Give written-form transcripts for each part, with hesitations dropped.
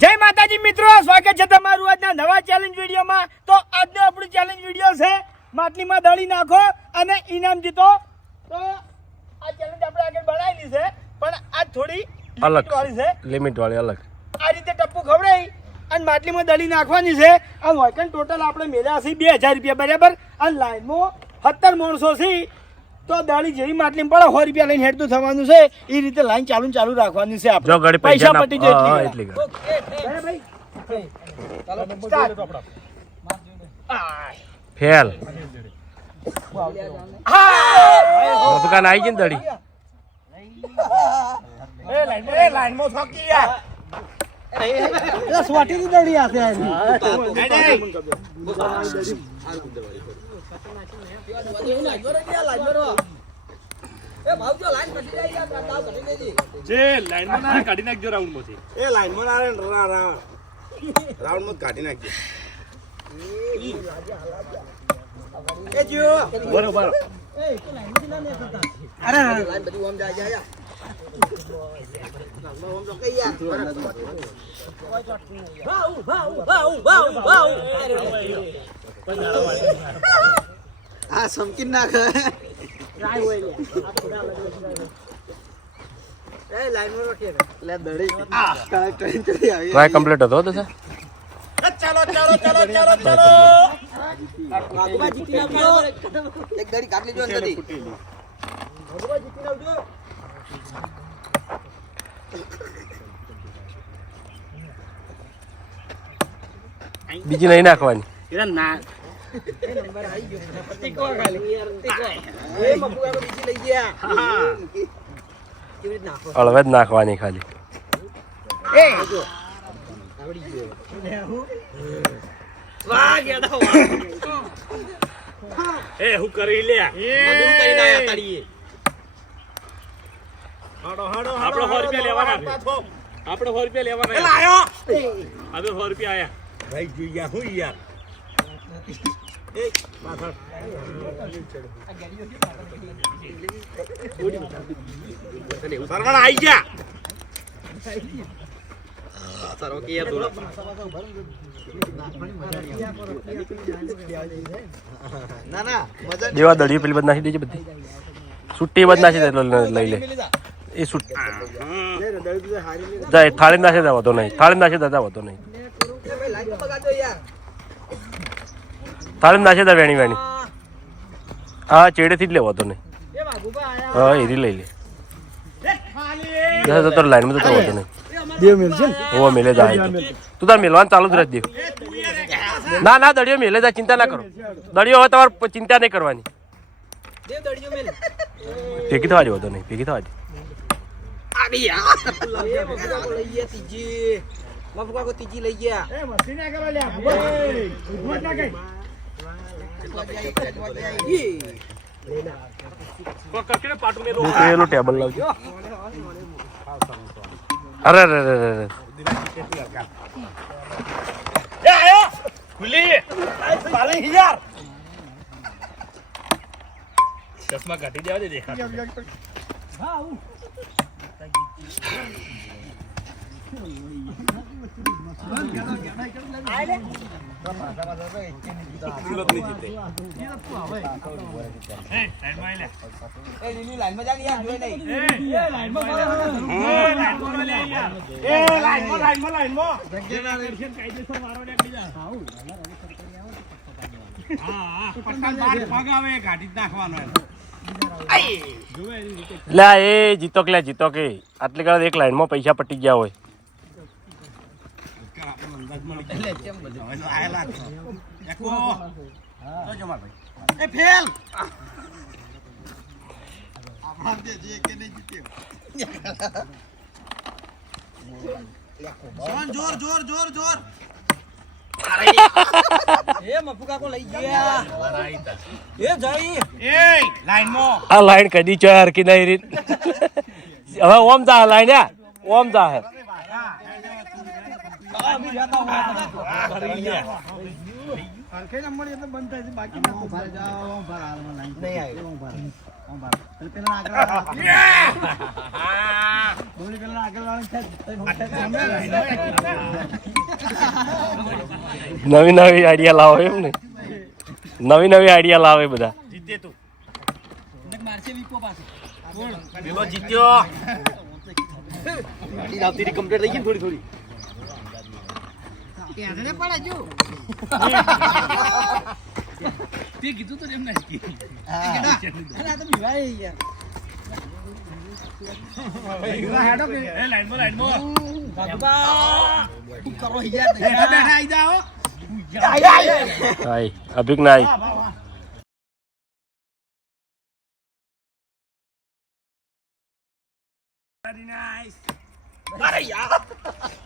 જય માતાજી મિત્રો, સ્વાગત છે તમારું આજના નવા ચેલેન્જ વિડીયોમાં। તો આજનો આપણું ચેલેન્જ વિડીયો છે માટલીમાં દળી નાખો અને ઇનામ જીતો। તો આ ચેલેન્જ આપણે આગળ બનાવેલી છે, પણ આ થોડી અલગ વાળી છે, લિમિટ વાળી અલગ। આ રીતે ટપ્પુ ખવડાવી અને માટલીમાં દળી નાખવાની છે। અને વાયકન ટોટલ આપણે મેળ્યા છે 2000 રૂપિયા બરાબર। અને લાઈનમાં 17 માણસો છે, તો દળી જેવી માટલી પડે 100 રૂપિયા લઈને હેડતું થવાનું છે। એ રીતે લાઈન ચાલુ રાખવાની છે આપણે। જો ગાડી પૈસા પટી જાય એટલી ચાલો સ્ટાર્ટ। ફેલ દુકાન આવી ગઈ ને દડી લાઈનમાં થોકી યાર સ્વાટી ની દડી આશે કાઢી નાખજો રાઉન્ડ માંથી રાઉન્ડ માં કાઢી નાખજો બરોબર અરે આ સમકીન નાખ ટ્રાય કમ્પ્લીટ હતો તો ચાલો એક દડી કાઢી જો અંદરથી બીજી નહીં નાખવાની હળવે જ નાખવાની ખાલી હું કરી લે આપણે 100 રૂપિયા લેવાના આપણે 100 રૂપિયા લેવાના હવે 100 રૂપિયા આયા ભાઈ જોઈ ગયા હું યાર સરવાળા આવી ગયા ના ના મજા જેવા દળીઓ પેલી બધ નાખી દેજે બધી સુટ્ટી બધ નાખી દે એટલે લઈ લે એ સુટ જાય થાળી નાખી દે વધો નહીં થાળી નાખી દે વધો નહીં થાળી નાખી દે વેણી હા ચેડેથી જ લેવો તો નહીં હા એરી લઈ લે તો લાઈનમાં તો વધો નહીં દેવ મેલ છે ઓ મેલે જાય તું તાર મેલવાનું ચાલુ જ રાખ દે ના દળીઓ મેલે જાય ચિંતા ના કરો દળીઓ હવે તમારે ચિંતા નહીં કરવાની ભેગી થવા દે વધો નહીં ભેગી થવા દે ત્રીજી લઈ ગયા પેલું ટેબલ લાવજો અરે ચશ્મા કાઢી દેવા દે દેખા લે એ જીતો કે આટલી કદાચ એક લાઈનમાં પૈસા પટી ગયા હોય જોર જોર જોર જોર આ લાઈન કદી ચોય હરકી નહીં રીત હવે ઓમ જા લાઈન ઓમ જા હે આગળ નવી નવી આઈડિયા લાવો એમ ને નવી નવી આઈડિયા લાવે બધા જીતે તું મારશે વીકો પાસે પેલો જીત્યો ગાડી આવતી રી કમ્પ્લીટ થઈ ગઈ થોડી થોડી કેડને પડે જો તે કીધું તો એમ નથી અરે આ તો બીવાય યાર હાય અભિક નાઈ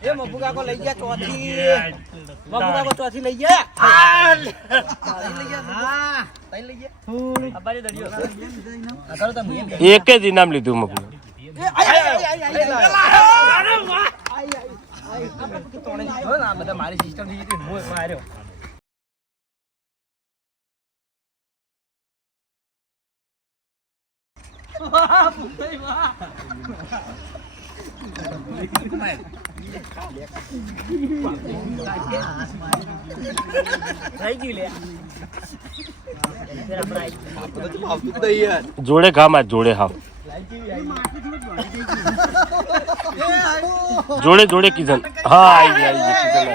એ મફુ કાકો લઈ ગયા ચોથી મફુ કાકો ચોથી લઈ ગયા લઈ ગયા લઈ ગયા અબારે દડિયો આ કરો તમે એક જ ઇનામ લીધું મકુ બધા મારી સિસ્ટમ થઈ ગઈ હું માર્યો જોડે ખામાં જોડે હાવ જોડે જોડે કિશન હા આવી ગઈ કિશન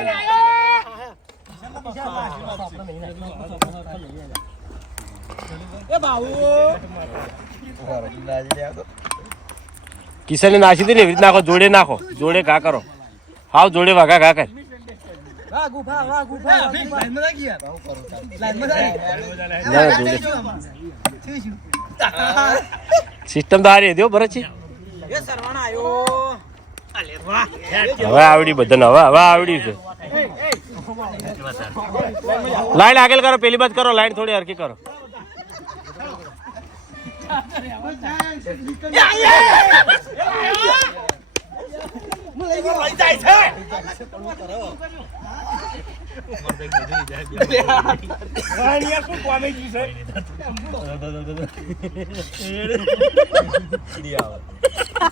કિશન ને નાસી દે ને એવી રીતે નાખો જોડે નાખો જોડે ઘા કરો હાવ જોડે વાઘા ઘા કર વાહ ગુફા લાઈન માં લાગી યાર લાઈન માં ના જોડે સિસ્ટમ તો હારી હતી હો ભરત છે એ સરવાણા આયો અલે વાહ હવે આવડી બધાને હવે આવડી છે લાઈન આગળ કરો પેલી બાદ કરો લાઈન થોડી હરકી કરો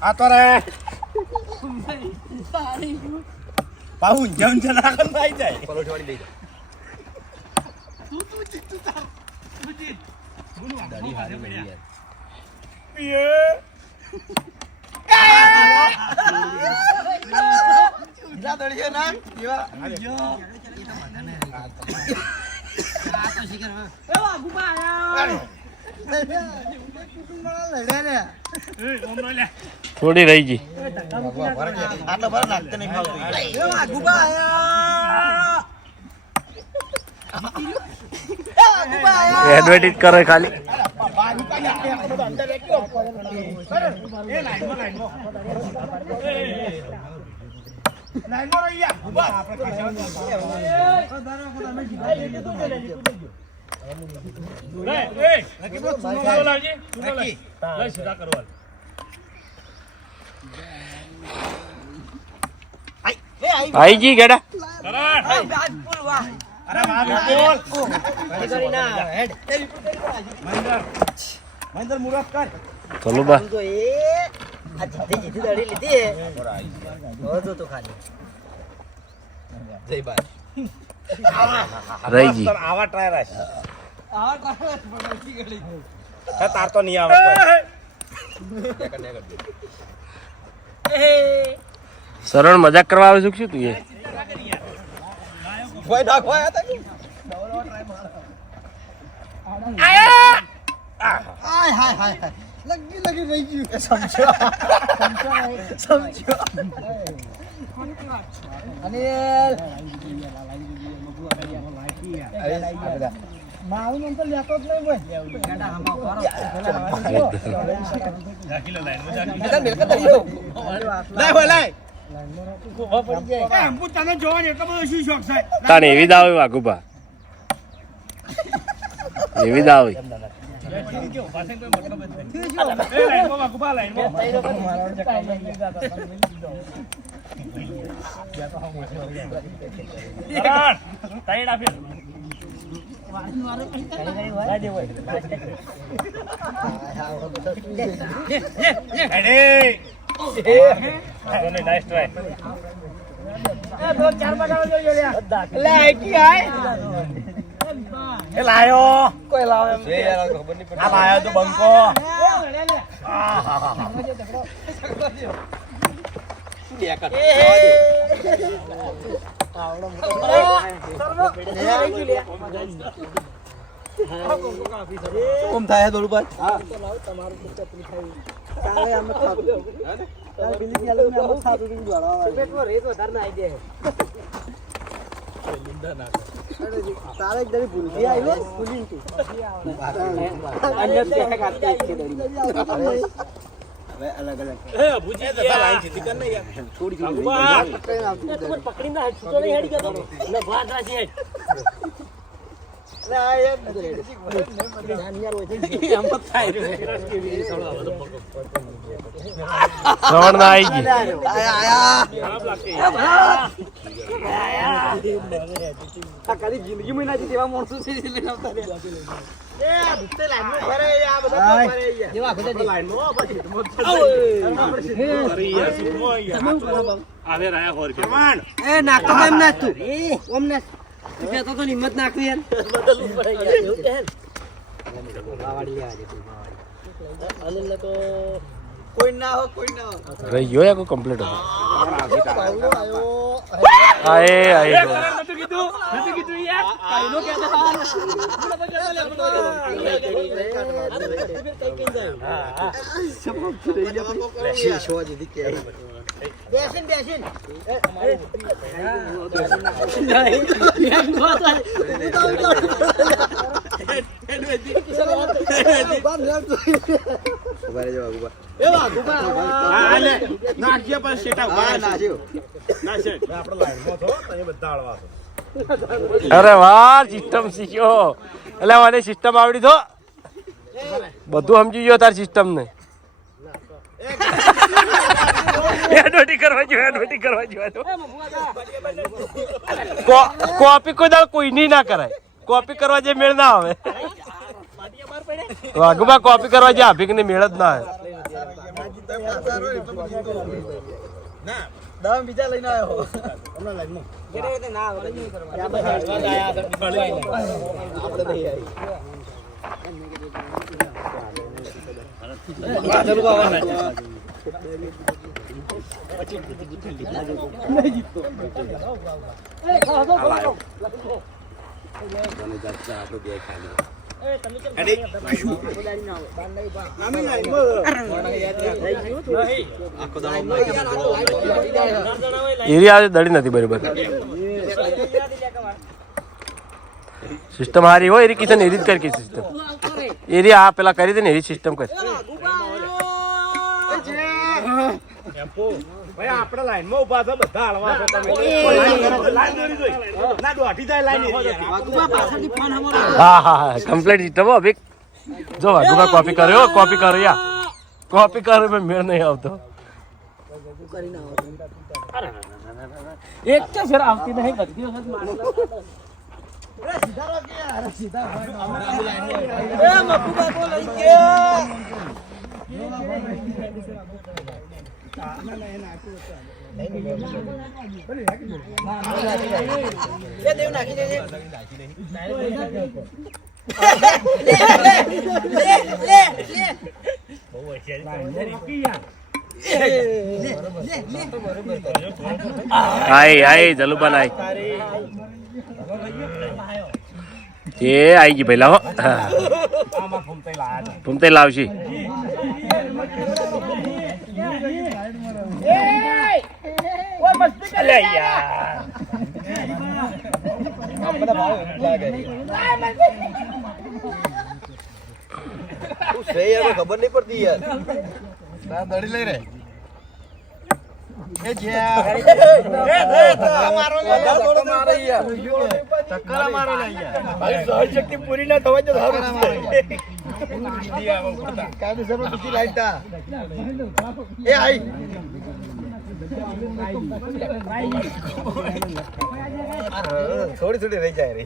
આ તો રે પાઉ જમ જના કન ભાઈ જાય પલોઠવાડી લઈ જા દળિયો ના કેવા આ તો શિખર એ વાહ ગુફા આયા થોડી રહી ગઈ આટલા બાર નાખતે નહીં ફાવતું એ વાહ ગુફા આયા એડવર્ટાઇઝ કરે ખાલી આઈ જી ગેડા મહેન્દ્ર મુરત કર ચલો બા તો એ આ જીતી દડી લીધી હો તો ખાલી જય બાર રહી જી આવા ટ્રાય રાખ આવા પકડી ગળી તાર તો નહીં આવે સરળ મજાક કરવા આવે શું તું એ કોઈ નાખવા હતા હાય હાય હાય લગી રહી ગયું સમજો અનિલ મારું નામ તો લેતો જ નહીં ભાઈ તને જોવાનો એટલો બધો શું શોખ છે તાને એવી દાવે વાઘુભા એવી દાવે નાઇસ ટ્રાય પેલો 4 બગાડો જોજો લ્યા. લે આઈકી આય. એ લાયો કોઈ લાવે એમ. આ લાયો તો બંકો લે લે. કોમ થાય થોડું પર શ્રવણ ના આવી ગઈ. હિંમત નાખવી કોઈ ના હો કોઈ ના હો રહી ગયો યા કોઈ કમ્પ્લીટ હતો. આયે નતું કીધું યાર. કાઈનો બેસીન બેસીન નાખ્યા પર શેટા આપણે લાઈનમાં થો તમે બધા આળવા અરે વાહ સિસ્ટમ શીખ્યો. એટલે મને સિસ્ટમ આવડી તો બધું સમજી ગયો તાર સિસ્ટમ ને. એડવર્ટી કરવા જો કોપી કોઈ દાળ કોઈની ના કરાય. કોપી કરવા જે મેળ ના આવે. વાઘુબા કોપી કરવા જે આભિક ને મેળ જ ના આવે. દમ બીજા લઈને આવ્યો એરી આજે દડી નથી બરાબર. સિસ્ટમ હારી હોય એરી કિશન એરી જ કરી કે સિસ્ટમ એરી આ પેલા કરી દે ને એવી સિસ્ટમ કરી. ભાઈ આપણે લાઈનમાં ઉભા છો બધા આળવા છો તમે લાઈન દોરી જોઈ ના દોઢી જાય લાઈન હા હા કમ્પ્લીટ સિસ્ટમ હો. જો વાઘુબા કોપી કર્યો કોપી કર્યો મેં મેળ નહીં આવતો. એક તો સર આવતી નહીં બધી વખત આઈ જલુબાન આઈ એ આઈ ગઈ પહેલા હો. ફૂમતે લાવશી ખબર નહીં પડતી યાર દડી લઈ રે શક્તિ પૂરી ના થવા જો થોડી થોડી રહી જાય રે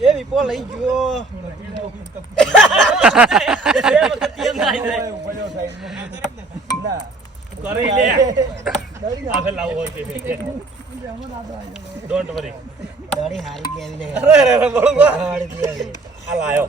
એ વિપો લઈ ગયો કરી લે આગળ લાવો હોય કે ડોન્ટ વરી દાડી હારી ગઈ આવી અરે બરોબર આ લાયો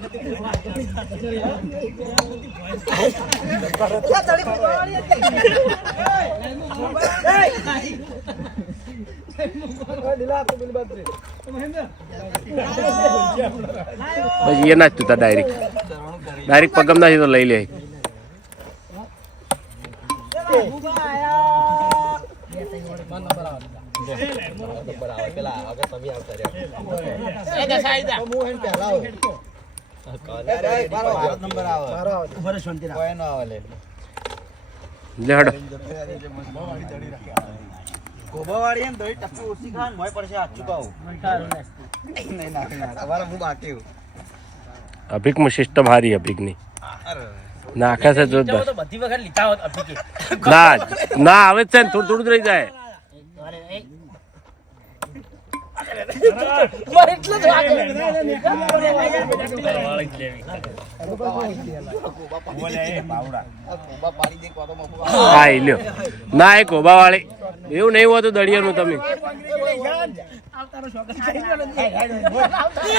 પછી એ ના જ તું ડાયરેક્ટ પગમ નાખી તો લઈ લે લે હડો ગોબાવાળી એમ દોડી ટપ્પી ઓછી ખાન મોય પડશે હાથ ચુકાવું નહીં નાખી તમારે હું બાકી અભિકમાં સિસ્ટમ હારી અભિકની નાખે છે જોરદાર બધી વખત લીધા હોત અભી ના આવે જ છે ને થોડું થોડું રહી જાય હા એ લ્યો ના એ કોબા વાળી એવું નહીં હોતું દળિયાનું તમે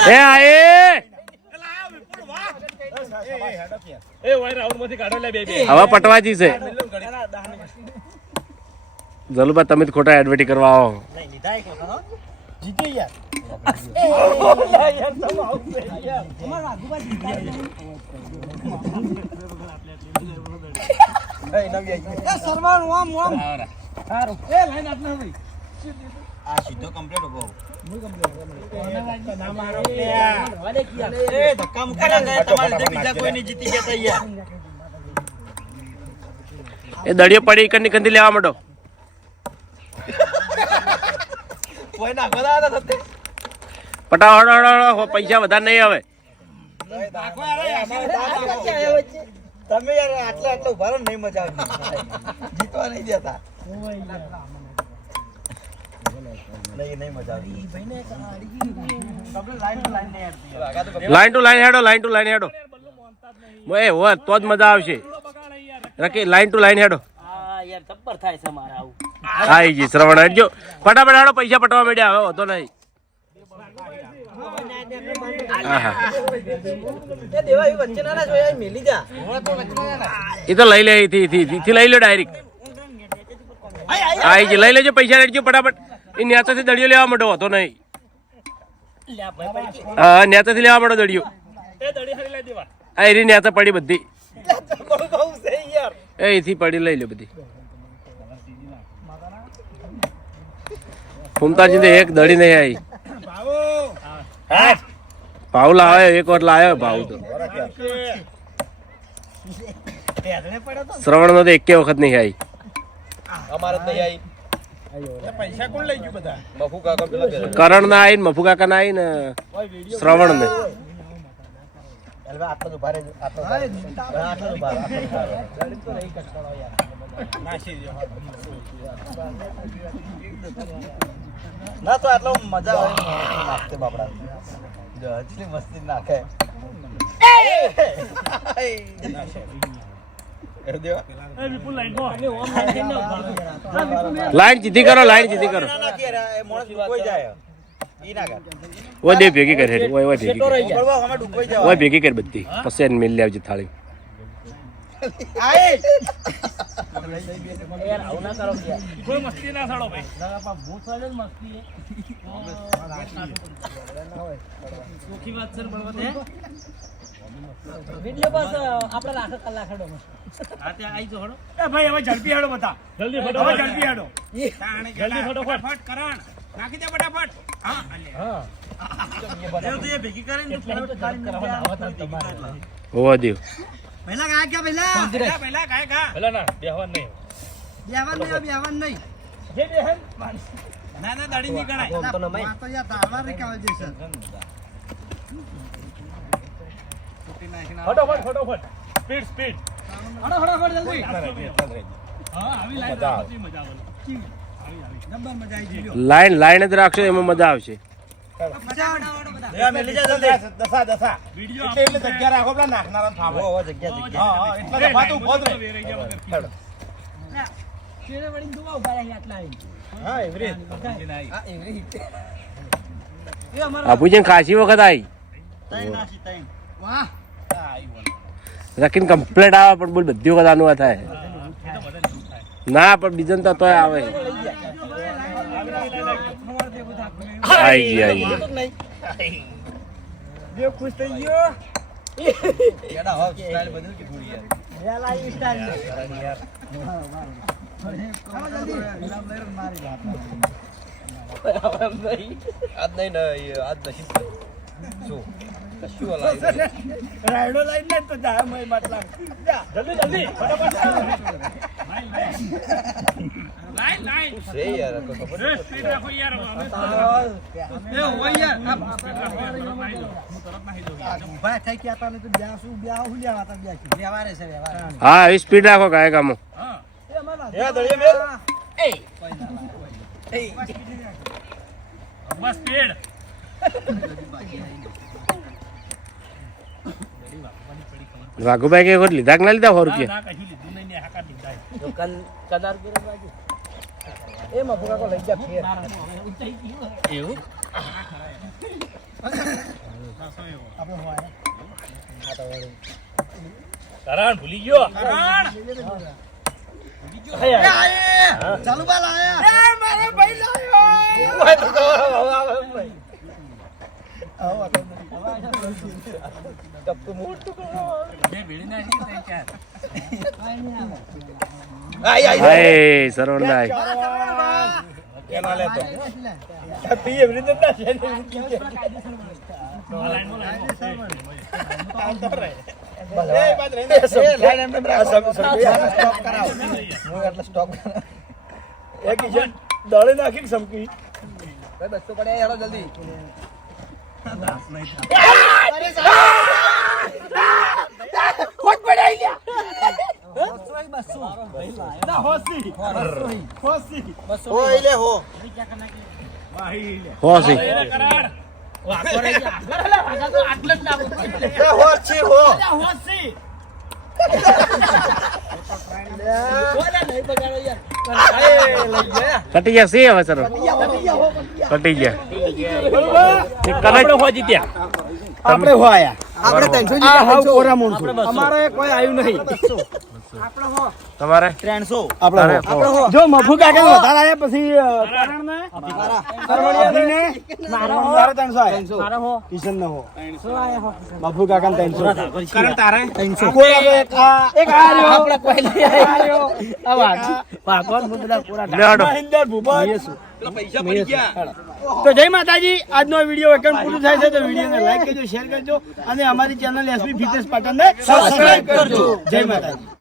એ આયે એ વાય રાઉન્ડ માંથી કાઢો લે બે હવે પટવાજી છે જલુબા તમે જ ખોટા એડવર્ટી કરવા આવો જીતી યાર આ સીધો કમ્પ્લીટ ઉભો ધક્કા મુક્કા તમારે બીજા કોઈ નહીં જીતી ગયા યાર એ દળિયો પડી કંદી કંદી લેવા માંડો કોઈ ના ગદા હતા થતે પટાવડો પૈસા વધારે નહીં આવે તમે યાર આટલા ઉભા રહો નહીં મજા આવતી જીતવા નહીં દેતા નહીં મજા આવતી લાઈન ટુ લાઈન હેડો લાઈન ટુ લાઈન હેડો એ હો તો જ મજા આવશે રકી લાઈન ટુ લાઈન હેડો યાર જબ્બર થાય છે મારા આવું આઈ જી શ્રવણ હેડજો ફટાફટ હેડો પૈસા પટવા મળ્યા હવે હોતો નહીં આહા દેવા વચ્ચે ના જોયા મેલી જા એ તો લઈ લે થી લઈ લો ડાયરેક્ટ આઈ જી લઈ લેજો પૈસા રેડજો ફટાફટ એ નેતાથી દળિયો લેવા માંડો હોતો નહીં હા નેતાથી લેવા માંડો દળિયો એ દડી હારી લઈ દેવા આ એરી નેતા પડી બધી એથી પડી લઈ લો બધી ફૂમતાજી તો એક દડી નહીં આવી ભાવ લાવ્યો એક વાર લાવ્યો ભાવ તો શ્રવણ નો તો એકે વખત નહીં આવી અમારે તઈ આવી પૈસા કોણ લઈ ગયું બધા મફુ કાકા પેલા કરણ ના આવી ને મફુ કાકા ના આવી ને શ્રવણ ને આટલો ઉભા રહે આટલો ઉભા ના તો આટલો મજા આવે નાખતે બાપડા એટલી મસ્તી નાખે લાઈન સીધી કરો લાઈન સીધી કરો ઓય દે ભેગી કર હેડ ઓય ભેગી કર ઓય ભેગી કર બધી પછી એને મિલ લેવજી થાળી કોઈ મસ્તી ના સાડો ભાઈ વિડિયો બસ આપણે લાખ કલાક હેડો હા ત્યાં આવી જો હેડો એ ભાઈ હવે ઝડપી હેડો બતા જલ્દી હવે ફટાફટ ઝડપી હેડો જલ્દી ફટાફટ કરણ નાખી દે ફટાફટ હા તો એ ભેગી કરીને હોવા દેવ પહેલા ગાય કે પહેલા પહેલા ગાય ગા પેલા ના બેહવાન નહીં બેહવાન નહીં જે બેહન ના ના દાડી નહીં ગણાય આ તો યાર તારવા રે કાવ જશે ફટોફટ સ્પીડ સ્પીડ હડો જલ્દી લાઈન જ રાખશો એમાં મજા આવશે. દસા દસા એટલે જગ્યા રાખો પેલા નાખનારા થામે જગ્યા હા એટલે દફા તું ઉભો જ રહે કેને વળીને દુવા ઉભા રહ્યા આટલા હા એવરેજ આ એવી એ અમાર બાપુજી ખાસી વખત આવી વાહ રકીન કમ્પ્લેટ આવે પણ બોલ બધી વખત આનું આ થાય ના પણ બીજન તો તોય આવે. આઈ ગઈ જે ખુશ થઈ ગયો કેડા હો સ્ટાઈલ બદલ કે થોડી યાર વેલા ઈ સ્ટાઈલ આજ નહીં ને આજ નસીબ શું કશું અલાય રાયડો લાઈન ને તો જા મય માટલા જા જલ્દી જલ્દી ફટાફટ સે યાર કો ખબર સ્પીડ રાખો યાર અમે એ હોય યાર ઉભા થઈ ગયા તા ને તો બ્યાસુ બ્યાહ હુલ્યા હતા બ્યાસુ વ્યવહારે છે વ્યવહાર હા એ સ્પીડ રાખો કાય કામો. એ અમારા એ દળીએ મેલ બસ સ્પીડ વાઘુભાઈ કે વખત લીધા કે ના લીધા 100 રૂપિયા? ના કશું લીધું નહીં ને હાકા દીધા કદાર કરે બાજુ એ મફુકા કો લઈ જા ફેર એવું આપણે હોય આ તો વળી કરણ ભૂલી ગયો કરણ ચાલુ બાલ આયા એ મારો ભાઈ લાયો ટપકુ મોટું બે ભેડી નાખી દે ચાર હાય સરવણભાઈ એના લેતો પી એવરી તો ના છે એક કિશન દળે નાખી સમકી બસો પડે હેડો જલ્દી ખોટ પડાઈ ગયા બસો ના હોસી હોસી હો લે હો હોસી કરણ એ હો છે હો હોસી કટી ગયા છે હવે સર કટી ગયા. આપણે હો જીત્યા આપણે હો આયા આપણે 300 આ હાવ કોરા મોણસો અમારે કોઈ આવ્યું નહીં તમારે 300 તારે જો મફુ કાકા વધારે આયા પછી કરણ ને સરવણિયાને મારા 300 આયા કિશન ને હો મફુ કાકા 300 કરણ તારે 300 કોઈ એક આ રહ્યો આપણે કોઈ નહીં આયો આ વાગવાન મુદ્દા પૂરા લેડો. મહેન્દ્ર ભૂપત પૈસા પડી ગયા તો જય માતાજી, આજનો વિડીયો એકદમ પૂરું થાય છે તો વિડીયોને લાઈક કરજો, શેર કરજો અને અમારી ચેનલ એસપી ફિટનેસ પાટણને સબસ્ક્રાઇબ કરજો. જય માતાજી.